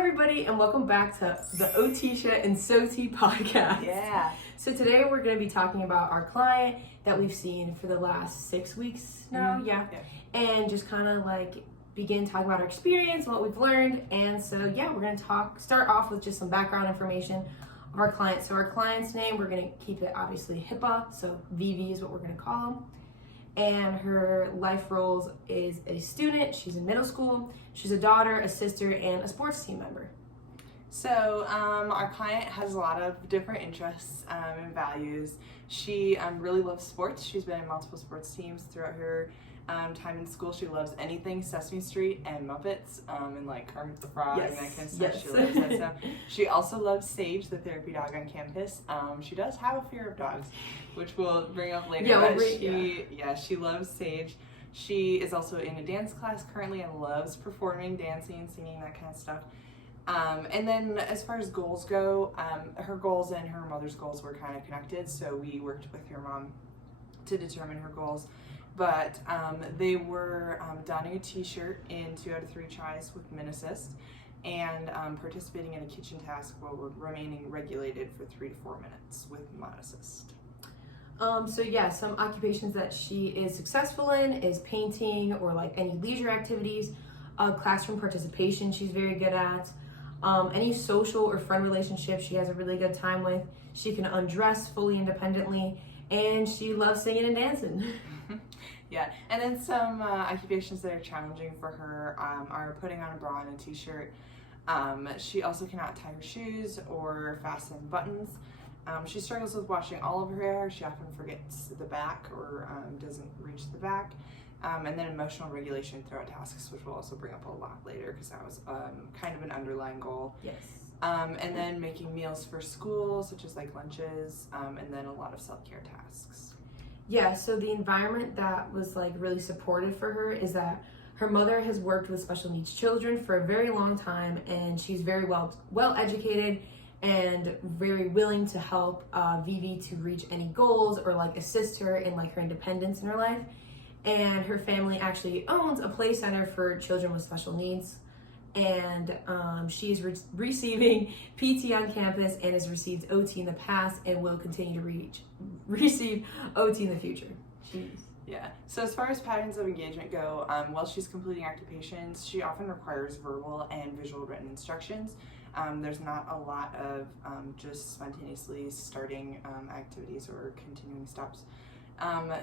everybody, and welcome back to the OTicia and SOTie podcast. Yeah. So today we're going to be talking about our client that we've seen for the last 6 weeks now, and just kind of like begin talking about our experience, what we've learned, and so we're going to start off with just some background information of our client. So our client's name, we're going to keep it obviously HIPAA, so VV is what we're going to call him. And her life roles is a student, she's in middle school, she's a daughter, a sister, and a sports team member. So our client has a lot of different interests and values. She really loves sports. She's been in multiple sports teams throughout her time in school. She loves anything Sesame Street and Muppets and like Kermit the Frog and that kind of stuff. Yes. She loves that stuff. She also loves Sage, the therapy dog on campus. She does have a fear of dogs, which we'll bring up later. She loves Sage. She is also in a dance class currently and loves performing, dancing, singing, that kind of stuff. And then as far as goals go, her goals and her mother's goals were kind of connected, so we worked with her mom to determine her goals. But they were donning a t-shirt in 2 out of 3 tries with min assist and participating in a kitchen task while remaining regulated for 3 to 4 minutes with mod assist. Some occupations that she is successful in is painting or like any leisure activities, classroom participation she's very good at, any social or friend relationships she has a really good time with. She can undress fully independently, and she loves singing and dancing. Yeah, and then some occupations that are challenging for her are putting on a bra and a t-shirt. She also cannot tie her shoes or fasten buttons. She struggles with washing all of her hair. She often forgets the back or doesn't reach the back. And then emotional regulation throughout tasks, which we'll also bring up a lot later because that was kind of an underlying goal. Yes. And then making meals for school, such as like lunches, and then a lot of self-care tasks. Yeah, so the environment that was like really supportive for her is that her mother has worked with special needs children for a very long time, and she's very well educated and very willing to help Vivi to reach any goals or like assist her in like her independence in her life. And her family actually owns a play center for children with special needs, and she's receiving PT on campus and has received OT in the past and will continue to receive OT in the future. Yeah, so as far as patterns of engagement go, while she's completing occupations, she often requires verbal and visual written instructions. There's not a lot of just spontaneously starting activities or continuing stops.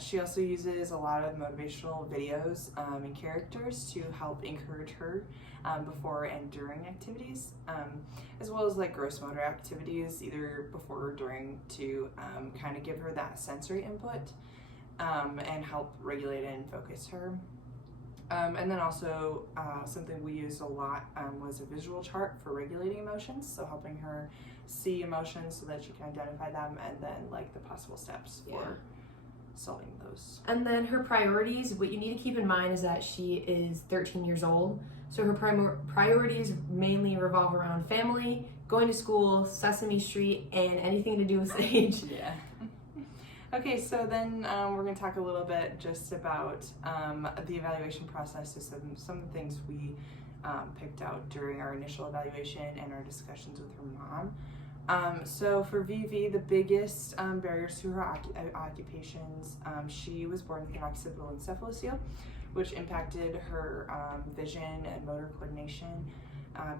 She also uses a lot of motivational videos and characters to help encourage her before and during activities, as well as like gross motor activities either before or during to kind of give her that sensory input and help regulate and focus her. And then also something we used a lot was a visual chart for regulating emotions, so helping her see emotions so that she can identify them and then like the possible steps for solving those. And then her priorities, what you need to keep in mind is that she is 13 years old. So her priorities mainly revolve around family, going to school, Sesame Street, and anything to do with Sage. Yeah. Okay, so then we're going to talk a little bit just about the evaluation process, some of the things we picked out during our initial evaluation and our discussions with her mom. So for Vivi, the biggest barriers to her occupations, she was born with an occipital encephalocele, which impacted her vision and motor coordination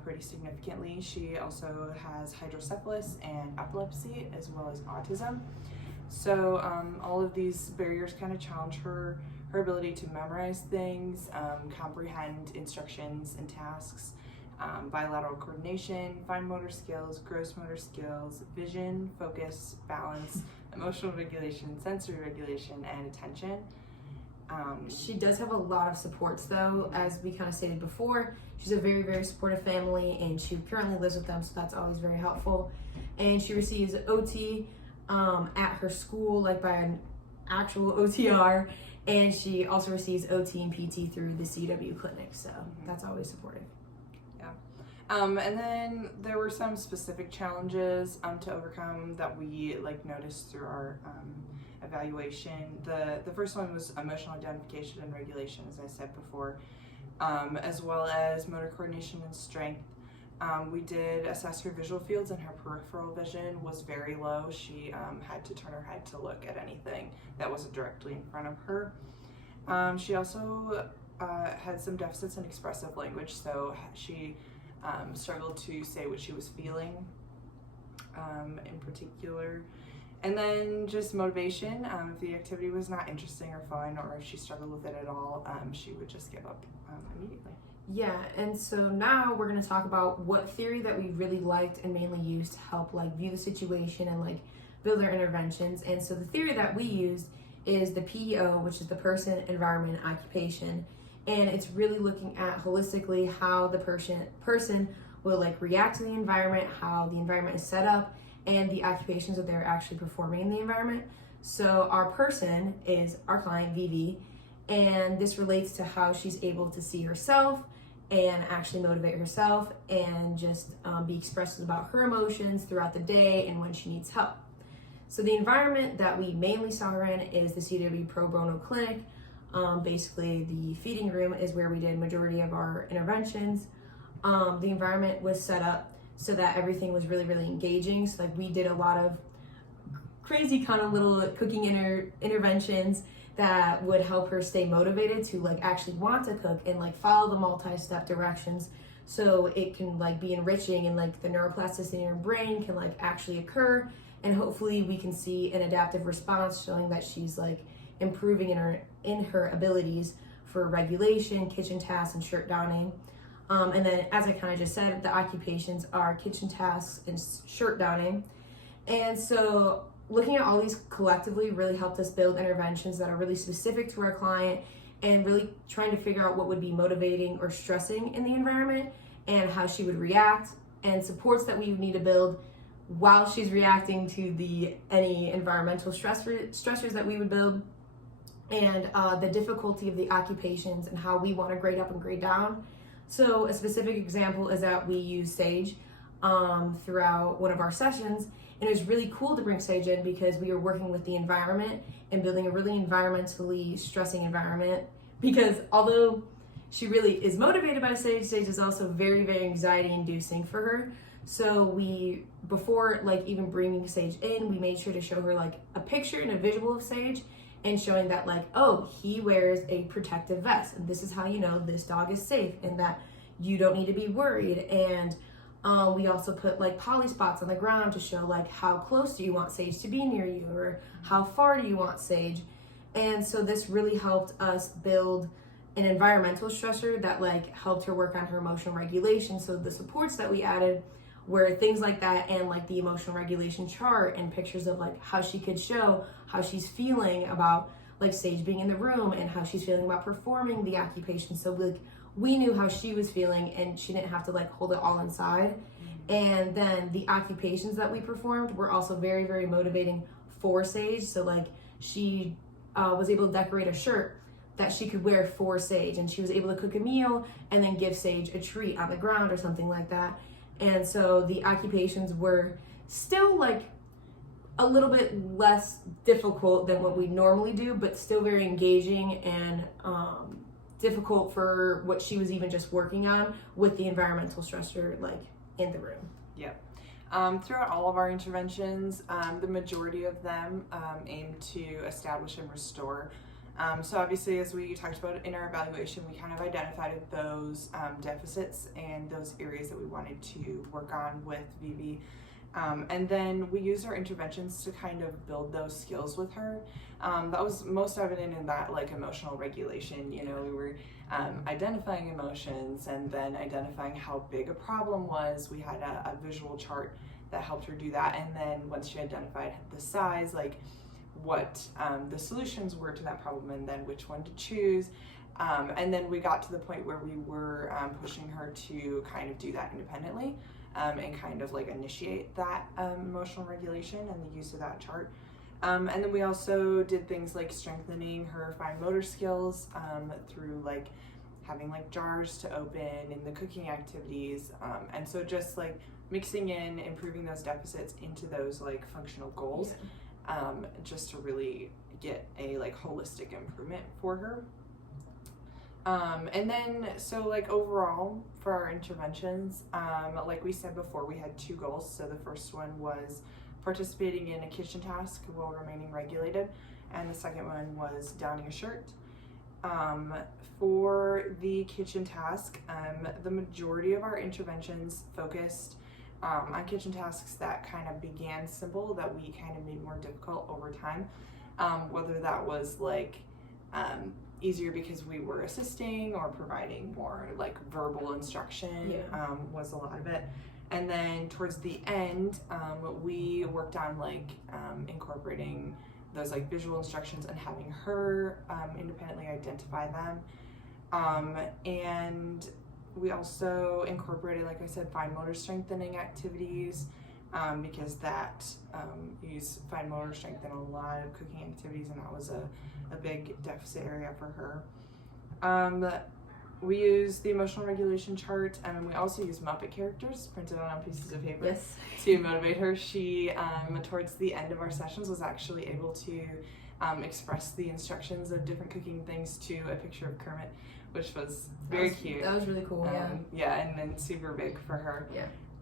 pretty significantly. She also has hydrocephalus and epilepsy, as well as autism. So all of these barriers kind of challenge her ability to memorize things, comprehend instructions and tasks, bilateral coordination, fine motor skills, gross motor skills, vision, focus, balance, emotional regulation, sensory regulation, and attention. She does have a lot of supports though, as we kind of stated before. She's a very, very supportive family, and she currently lives with them, so that's always very helpful. And she receives OT at her school, like by an actual OTR, and she also receives OT and PT through the CW clinic, so that's always supportive. And then there were some specific challenges to overcome that we noticed through our evaluation. The first one was emotional identification and regulation, as I said before, as well as motor coordination and strength, We did assess her visual fields, and her peripheral vision was very low. She had to turn her head to look at anything that wasn't directly in front of her. She also had some deficits in expressive language, so she struggled to say what she was feeling in particular. And then just motivation. If the activity was not interesting or fun, or if she struggled with it at all, she would just give up immediately. Yeah, and so now we're going to talk about what theory that we really liked and mainly used to help like view the situation and like build our interventions. And so the theory that we used is the PEO, which is the person, environment, occupation. And it's really looking at holistically how the person will like react to the environment, how the environment is set up, and the occupations that they're actually performing in the environment. So our person is our client, Vivi, and this relates to how she's able to see herself and actually motivate herself and just be expressive about her emotions throughout the day and when she needs help. So the environment that we mainly saw her in is the CW Pro Bono Clinic. Basically, the feeding room is where we did majority of our interventions. The environment was set up so that everything was really, really engaging. So like we did a lot of crazy kind of little cooking interventions that would help her stay motivated to like actually want to cook and like follow the multi-step directions, so it can like be enriching and like the neuroplasticity in her brain can like actually occur, and hopefully we can see an adaptive response showing that she's like improving in her abilities for regulation, kitchen tasks, and shirt donning. And then, as I kind of just said, the occupations are kitchen tasks and shirt donning. And so looking at all these collectively really helped us build interventions that are really specific to our client and really trying to figure out what would be motivating or stressing in the environment and how she would react, and supports that we would need to build while she's reacting to any environmental stressors that we would build, and the difficulty of the occupations and how we want to grade up and grade down. So a specific example is that we use Sage throughout one of our sessions, and it was really cool to bring Sage in because we were working with the environment and building a really environmentally stressing environment, because although she really is motivated by Sage, Sage is also very, very anxiety inducing for her. So we, before like even bringing Sage in, we made sure to show her like a picture and a visual of Sage, and showing that like, oh, he wears a protective vest, and this is how you know this dog is safe and that you don't need to be worried. And we also put like poly spots on the ground to show like how close do you want Sage to be near you, or how far do you want Sage. And so this really helped us build an environmental stressor that like helped her work on her emotional regulation. So the supports that we added were things like that, and like the emotional regulation chart and pictures of like how she could show how she's feeling about like Sage being in the room and how she's feeling about performing the occupation. So like we knew how she was feeling and she didn't have to like hold it all inside. And then the occupations that we performed were also very, very motivating for Sage. So like she was able to decorate a shirt that she could wear for Sage, and she was able to cook a meal and then give Sage a treat on the ground or something like that. And so the occupations were still like a little bit less difficult than what we normally do, but still very engaging and difficult for what she was even just working on with the environmental stressor like in the room. Yep. Throughout all of our interventions, the majority of them aim to establish and restore. So obviously, as we talked about in our evaluation, we kind of identified those deficits and those areas that we wanted to work on with Vivi. And then we used our interventions to kind of build those skills with her. That was most evident in that like emotional regulation. You know, we were identifying emotions and then identifying how big a problem was. We had a visual chart that helped her do that. And then once she identified the size, like what the solutions were to that problem, and then which one to choose. And then we got to the point where we were pushing her to kind of do that independently and kind of like initiate that emotional regulation and the use of that chart. And then we also did things like strengthening her fine motor skills through like having like jars to open in the cooking activities. And so just like mixing in, improving those deficits into those like functional goals. Yeah. Just to really get a like holistic improvement for her. And then, so like overall for our interventions, like we said before, we had 2 goals. So the first one was participating in a kitchen task while remaining regulated, and the second one was donning a shirt. For the kitchen task, the majority of our interventions focused on kitchen tasks that kind of began simple that we kind of made more difficult over time, whether that was like easier because we were assisting or providing more like verbal instruction, was a lot of it. And then towards the end, we worked on like incorporating those like visual instructions and having her independently identify them. And we also incorporated, like I said, fine motor strengthening activities, because that you use fine motor strength in a lot of cooking activities, and that was a big deficit area for her. We use the emotional regulation chart, and we also use Muppet characters printed on pieces of paper to motivate her. She, towards the end of our sessions, was actually able to express the instructions of different cooking things to a picture of Kermit, which was very cute. That was really cool, and then super big for her.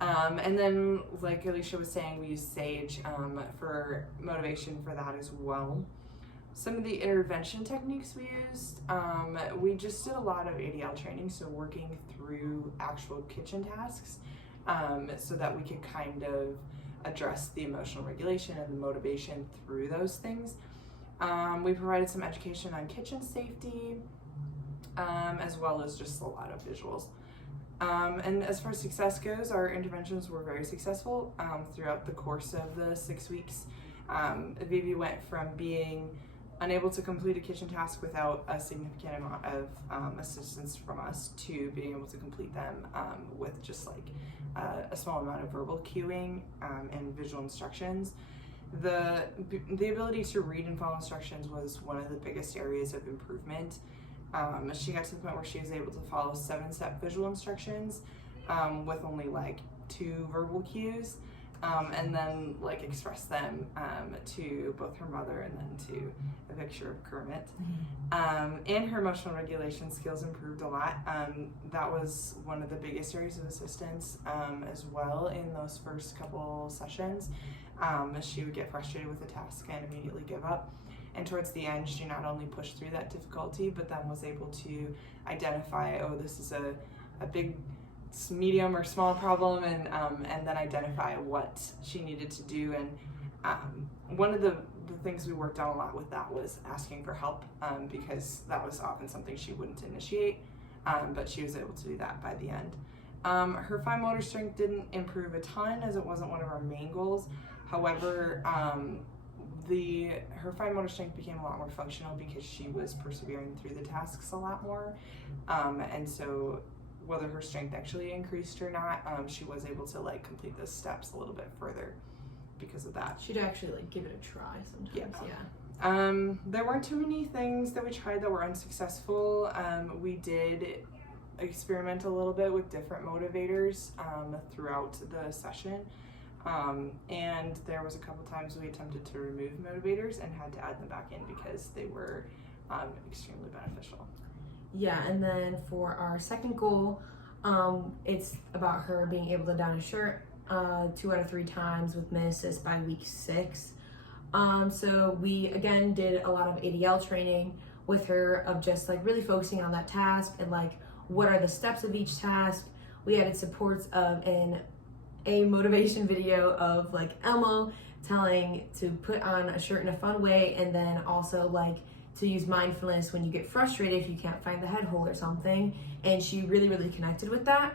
And then, like Alicia was saying, we use Sage for motivation for that as well. Some of the intervention techniques we used, we just did a lot of ADL training, so working through actual kitchen tasks, so that we could kind of address the emotional regulation and the motivation through those things. We provided some education on kitchen safety, as well as just a lot of visuals. And as far as success goes, our interventions were very successful throughout the course of the 6 weeks. Vivi went from being unable to complete a kitchen task without a significant amount of assistance from us to being able to complete them with just like a small amount of verbal cueing and visual instructions. The ability to read and follow instructions was one of the biggest areas of improvement. She got to the point where she was able to follow 7-step visual instructions with only like 2 verbal cues, and then like express them to both her mother and then to a picture of Kermit. And her emotional regulation skills improved a lot. That was one of the biggest areas of assistance as well in those first couple sessions. She would get frustrated with a task and immediately give up. And towards the end, she not only pushed through that difficulty, but then was able to identify, oh, this is a big, medium, or small problem, and then identify what she needed to do. And one of the things we worked on a lot with that was asking for help, because that was often something she wouldn't initiate, but she was able to do that by the end. Her fine motor strength didn't improve a ton, as it wasn't one of our main goals. However, her fine motor strength became a lot more functional because she was persevering through the tasks a lot more, and so whether her strength actually increased or not, she was able to like complete those steps a little bit further because of that. She'd actually like give it a try sometimes. There weren't too many things that we tried that were unsuccessful. We did experiment a little bit with different motivators throughout the session. And there was a couple times we attempted to remove motivators and had to add them back in because they were extremely beneficial. Yeah, and then for our second goal, it's about her being able to don a shirt 2 out of 3 times with mid assist by week 6. So we again did a lot of ADL training with her of just like really focusing on that task and like what are the steps of each task. We added supports of a motivation video of like Elmo telling to put on a shirt in a fun way, and then also like to use mindfulness when you get frustrated if you can't find the head hole or something, and she really connected with that.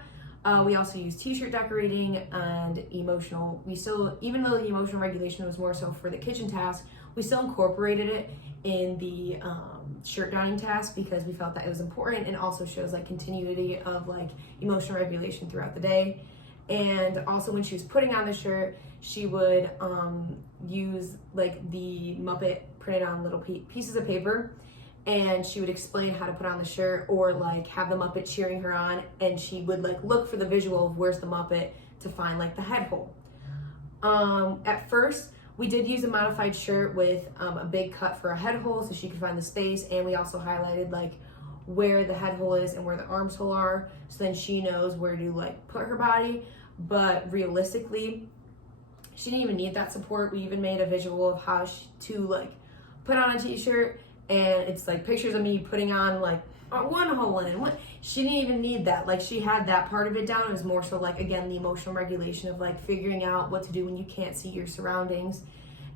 We also used t-shirt decorating and emotional. We still, even though the emotional regulation was more so for the kitchen task, we still incorporated it in the shirt donning task because we felt that it was important and also shows like continuity of like emotional regulation throughout the day. And also when she was putting on the shirt, she would use like the Muppet printed on little pieces of paper, and she would explain how to put on the shirt or like have the Muppet cheering her on, and she would like look for the visual of where's the Muppet to find like the head hole. At first, we did use a modified shirt with a big cut for a head hole so she could find the space, and we also highlighted like where the head hole is and where the arms hole are, so then she knows where to like put her body. But realistically, she didn't even need that support. We even made a visual of how to like put on a t-shirt, and it's like pictures of me putting on like one hole in one. She didn't even need that. Like, she had that part of it down. It was more so like, again, the emotional regulation of like figuring out what to do when you can't see your surroundings.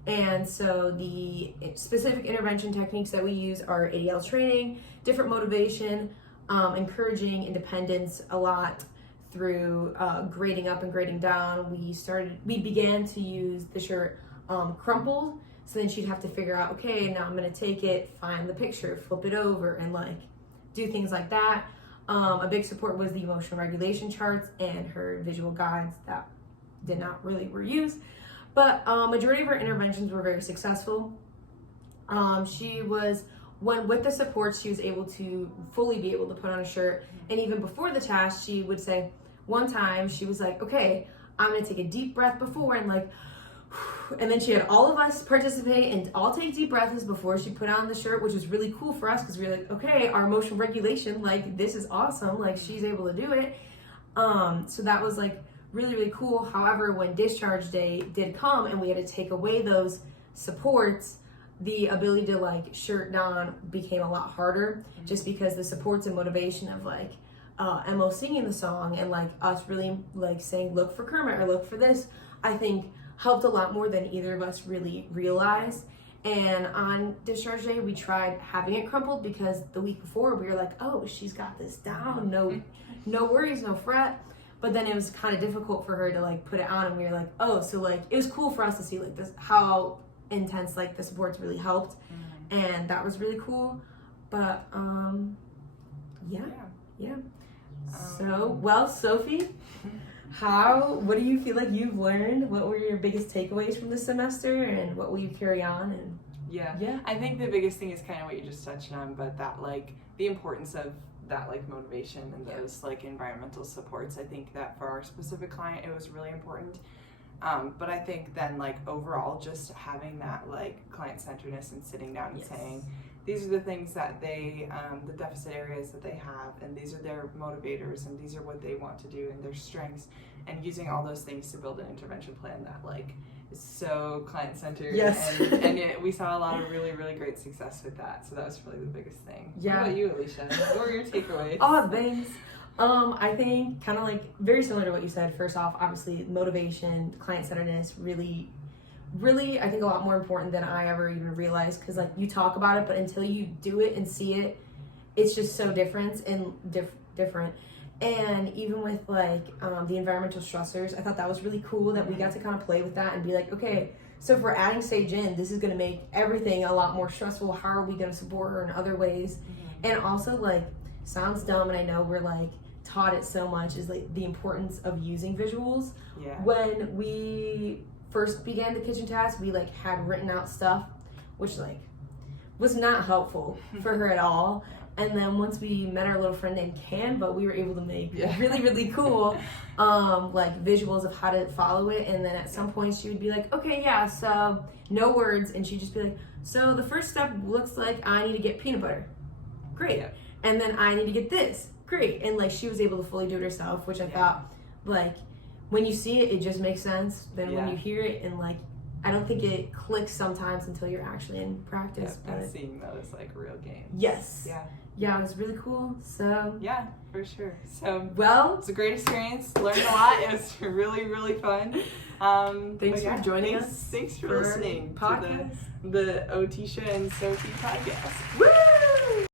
And so the specific intervention techniques that we use are ADL training, different motivation, encouraging independence a lot through grading up and grading down. We began to use the shirt crumpled, so then she'd have to figure out, okay, now I'm gonna take it, find the picture, flip it over, and like do things like that. A big support was the emotional regulation charts and her visual guides that did not really were used. But majority of her interventions were very successful. With the support, she was able to fully be able to put on a shirt. And even before the task, she would say, one time she was like, okay, I'm gonna take a deep breath before, and like, and then she had all of us participate and all take deep breaths before she put on the shirt, which was really cool for us because we were like, okay, our emotional regulation, like, this is awesome, like, she's able to do it. So that was like really, really cool. However, when discharge day did come and we had to take away those supports, the ability to like shirt don became a lot harder, just because the supports and motivation of like Mo singing the song and like us really like saying, look for Kermit or look for this, I think helped a lot more than either of us really realized. And on discharge day, we tried having it crumpled because the week before we were like, oh, she's got this down, no worries, no fret. But then it was kind of difficult for her to like put it on, and we were like, oh, so like it was cool for us to see like this, how intense like the supports really helped. And that was really cool. But yeah. So, well, Sophie, what do you feel like you've learned? What were your biggest takeaways from this semester, and what will you carry on? And yeah, I think the biggest thing is kind of what you just touched on, but that like the importance of that like motivation and those like environmental supports. I think that for our specific client, it was really important. But I think then like overall, just having that like client-centeredness and sitting down and saying, these are the things that they, the deficit areas that they have, and these are their motivators, and these are what they want to do, and their strengths, and using all those things to build an intervention plan that like is so client-centered. Yes. And we saw a lot of really, really great success with that. So that was really the biggest thing. Yeah. What about you, Alicia? What were your takeaways? Oh, thanks. I think kind of like very similar to what you said. First off, obviously motivation, client-centeredness, really, I think a lot more important than I ever even realized, because like you talk about it, but until you do it and see it, it's just so different. And even with like the environmental stressors, I thought that was really cool that we got to kind of play with that and be like, okay, so if we're adding sage in, this is going to make everything a lot more stressful. How are we going to support her in other ways? And also, like, sounds dumb, and I know we're like taught it so much, is like the importance of using visuals. When we first began the kitchen task, we like had written out stuff, which like was not helpful for her at all. And then once we met our little friend named Canva, we were able to make really, really cool like visuals of how to follow it. And then at some point she would be like, okay, yeah, so no words. And she'd just be like, so the first step looks like I need to get peanut butter. Great. And then I need to get this. Great. And like she was able to fully do it herself, which I thought, like, when you see it, it just makes sense. Then when you hear it, and like, I don't think it clicks sometimes until you're actually in practice. But seeing those like real games. Yes. Yeah, it was really cool. So yeah, for sure. So well, it's a great experience. Learned a lot. It was really, really fun. Thanks for joining us. Thanks for listening podcast. to the OTicia and SOTie podcast. Woo!